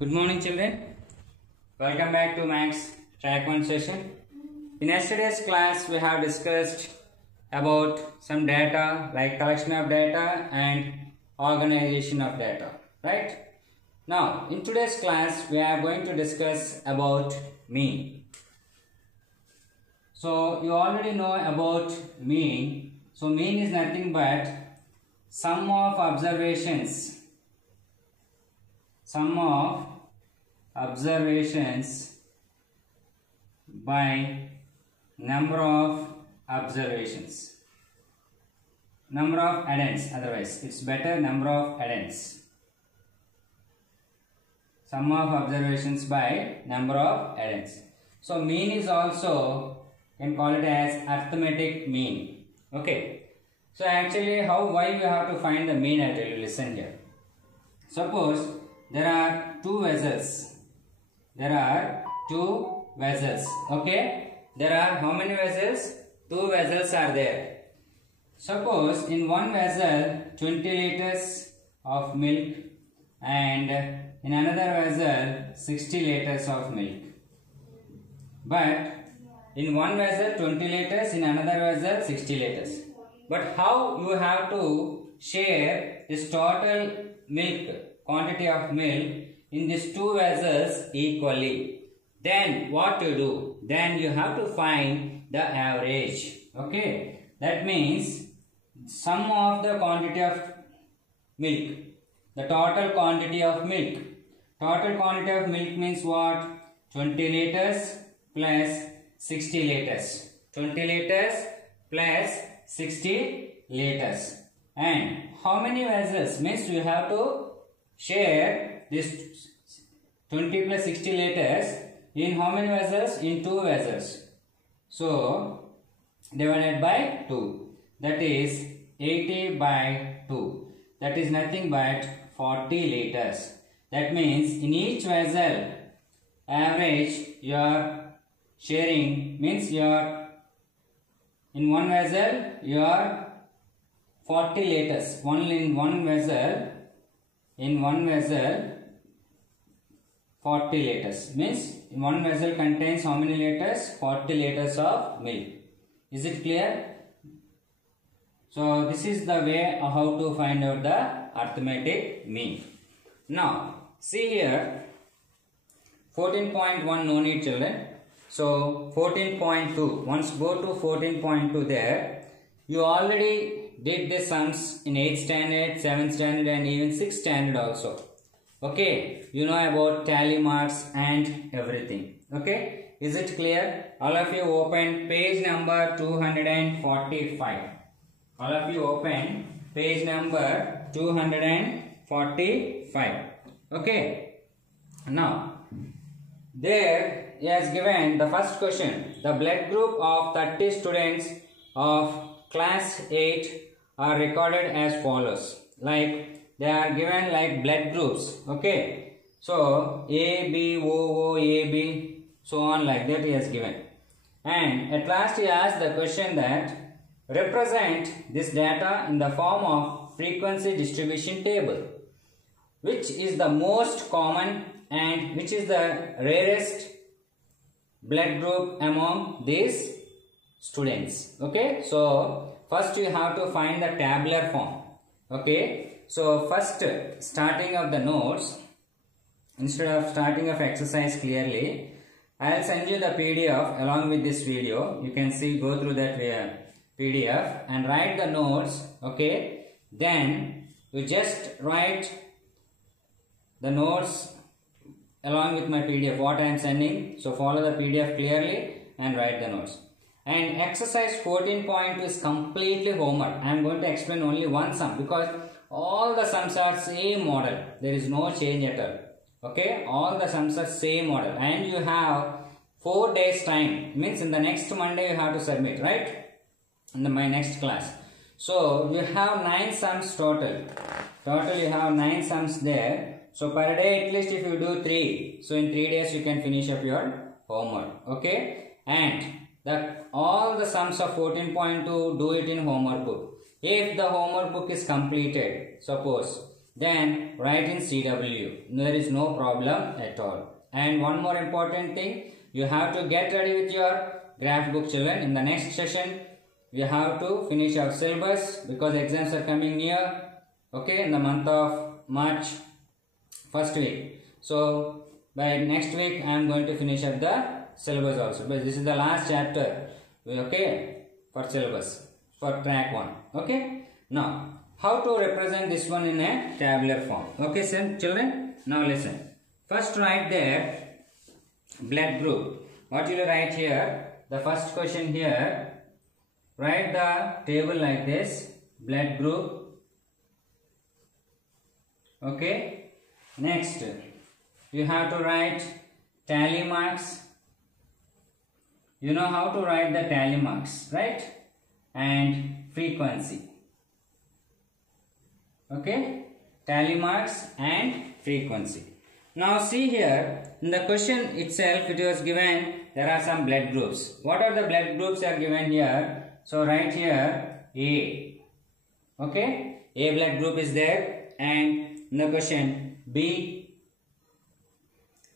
Good morning, children. Welcome back to Max Track 1 session. In yesterday's class, we have discussed about some data like collection of data and organization of data, right? Now, in today's class, we are going to discuss about mean. So, you already know about mean. So, mean is nothing but sum of observations by number of observations, number of addends, otherwise it's better number of addends, sum of observations by number of addends. So mean is also, you can call it as arithmetic mean. Okay, so actually why we have to find the mean, I tell you. Listen here. Suppose there are two vessels. Okay, there are how many vessels? Two vessels are there. Suppose in one vessel 20 liters of milk and in another vessel 60 liters of milk. But in one vessel 20 liters, in another vessel 60 liters. But how you have to share this total milk, quantity of milk in these two vessels equally? Then what you do? Then you have to find the average. Okay, that means sum of the quantity of milk, the total quantity of milk. Total quantity of milk means what? 20 liters plus 60 liters. 20 liters plus 60 liters. And how many vessels? Means you have to share this 20 plus 60 liters in how many vessels? In two vessels. So divided by 2. That is 80 by 2. That is nothing but 40 liters. That means in each vessel average you are sharing, means you are in one vessel you are 40 liters. Only in one vessel, 40 liters. Means in one vessel contains how many liters? 40 liters of milk. Is it clear? So this is the way of how to find out the arithmetic mean. Now see here 14.1, no need, children. So 14.2, once go to 14.2 there, you already did the sums in 8th standard, 7th standard and even 6th standard also. Okay, you know about tally marks and everything. Okay, is it clear? All of you open page number 245. All of you open page number 245. Okay, now there he has given the first question. The blood group of 30 students of class 8 are recorded as follows. Like they are given like blood groups. Okay, so A, B, O, A, B, so on, like that he has given. And at last he asked the question that represent this data in the form of frequency distribution table. Which is the most common and which is the rarest blood group among these students? Okay, so first you have to find the tabular form. Okay, so first starting of the notes, instead of starting of exercise clearly, I will send you the PDF along with this video. You can see, go through that PDF and write the notes. Okay, then you just write the notes along with my PDF what I am sending. So follow the PDF clearly and write the notes. And exercise 14.2 is completely homework. I am going to explain only one sum because all the sums are same model. There is no change at all. Okay, all the sums are same model and you have 4 days time. Means in the next Monday you have to submit, right? In my next class. So you have 9 sums total. Total you have 9 sums there. So per day at least if you do 3. So in 3 days you can finish up your homework. Okay, and all the sums of 14.2 do it in homework book. If the homework book is completed, suppose then write in CW. There is no problem at all. And one more important thing, you have to get ready with your graph book, children. In the next session, we have to finish our syllabus because exams are coming near. Okay, in the month of March, first week. So by next week, I am going to finish up the syllabus also. But this is the last chapter. Okay, for syllabus for track 1. Okay. Now, how to represent this one in a tabular form? Okay, children. Now listen. First write there blood group. What will you write here? The first question here. Write the table like this. Blood group. Okay. Next, you have to write tally marks. You know how to write the tally marks, right? And frequency. Okay. Tally marks and frequency. Now see here, in the question itself it was given there are some blood groups. What are the blood groups are given here? So write here A. Okay, A blood group is there, and in the question B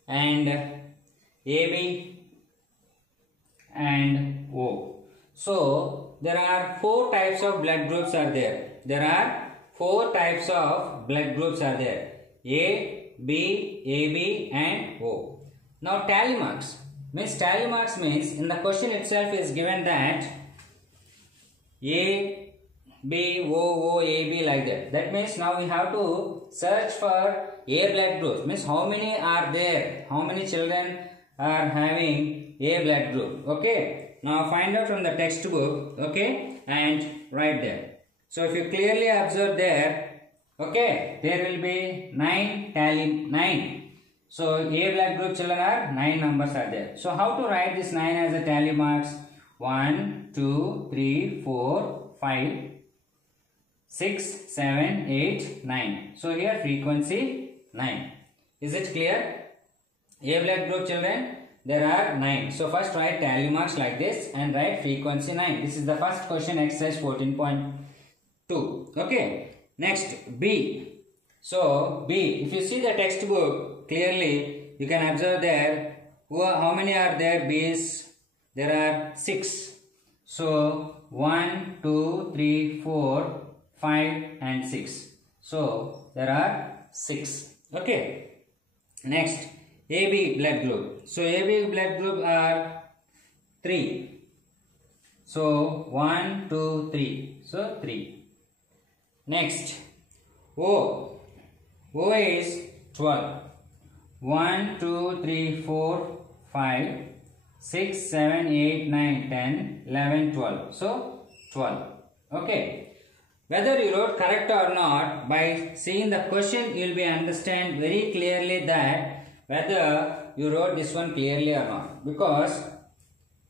and AB and O. So there are 4 types of blood groups are there. There are 4 types of blood groups are there. A, B, AB and O. Now tally marks means in the question itself is given that A, B, O, A, B like that. That means now we have to search for A blood groups. Means how many are there? How many children are having A blood group? Okay. Now find out from the textbook. Okay. And write there. So if you clearly observe there. Okay, there will be 9. So A blood group children are 9 numbers are there. So how to write this 9 as a tally marks? 1, 2, 3, 4, 5, 6, 7, 8, 9. So here frequency 9. Is it clear? A blood group children, there are 9. So first write tally marks like this and write frequency 9. This is the first question, exercise 14.2. Okay. Next, B. So, B, if you see the textbook clearly, you can observe there, how many are there? B's, there are 6. So, 1, 2, 3, 4, 5 and 6. So, there are 6. Okay. Next, AB blood group. So, AB blood group are 3. So, 1, 2, 3. So, 3. Next, O. O is 12. 1, 2, 3, 4, 5, 6, 7, 8, 9, 10, 11, 12. So, 12. Okay. Whether you wrote correct or not, by seeing the question, you will be understand very clearly that whether you wrote this one clearly or not. Because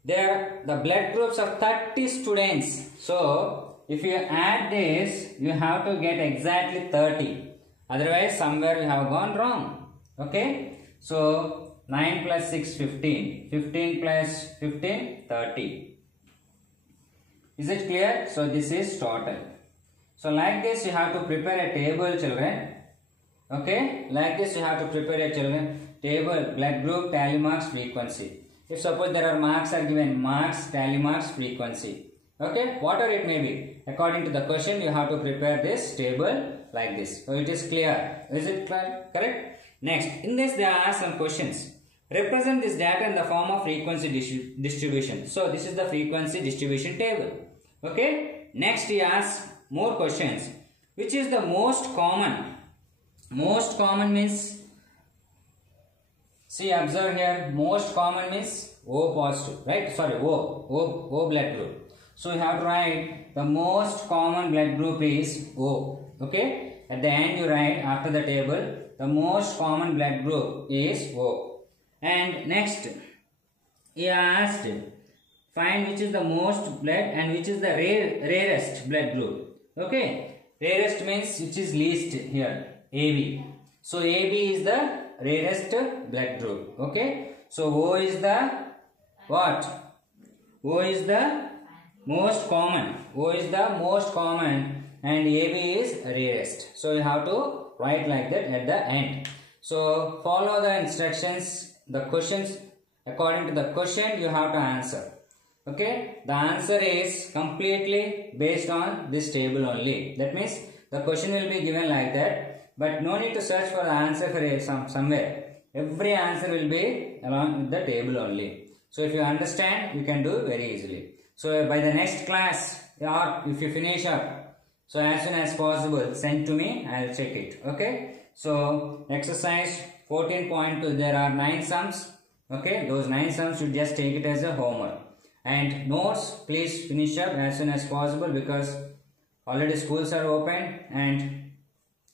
there are the blood groups of 30 students. So, if you add this, you have to get exactly 30. Otherwise, somewhere we have gone wrong. Okay. So, 9 plus 6, 15. 15 plus 15, 30. Is it clear? So, this is total. So, like this, you have to prepare a table, children. Okay. Like this, you have to prepare a table, blood group, tally marks, frequency. If suppose there are marks are given, marks, tally marks, frequency. Okay, whatever it may be, according to the question, you have to prepare this table like this. So it is clear. Is it clear? Correct? Next, in this there are some questions. Represent this data in the form of frequency distribution. So this is the frequency distribution table. Okay. Next, he asks more questions. Which is the most common? Most common means, see, observe here. Most common means O positive, right? Sorry, O blood group. So you have to write the most common blood group is O. Okay. At the end you write after the table the most common blood group is O. And next he asked find which is the most blood and which is the rarest blood group. Okay. Rarest means which is least here. AB. So AB is the rarest blood group. Okay. So O is the what? O is the most common. O is the most common and AB is rarest. So you have to write like that at the end. So follow the instructions, the questions, according to the question you have to answer. Okay, the answer is completely based on this table only. That means the question will be given like that, but no need to search for the answer for somewhere. Every answer will be along with the table only. So if you understand, you can do very easily. So by the next class, or if you finish up, so as soon as possible, send to me, I will check it. Okay. So exercise 14.2, there are 9 sums. Okay, those 9 sums you just take it as a homework. And notes, please finish up as soon as possible, because already schools are open, and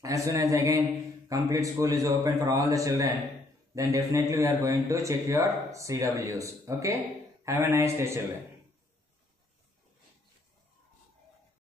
as soon as again complete school is open for all the children, then definitely we are going to check your CWs. Okay, have a nice day, children.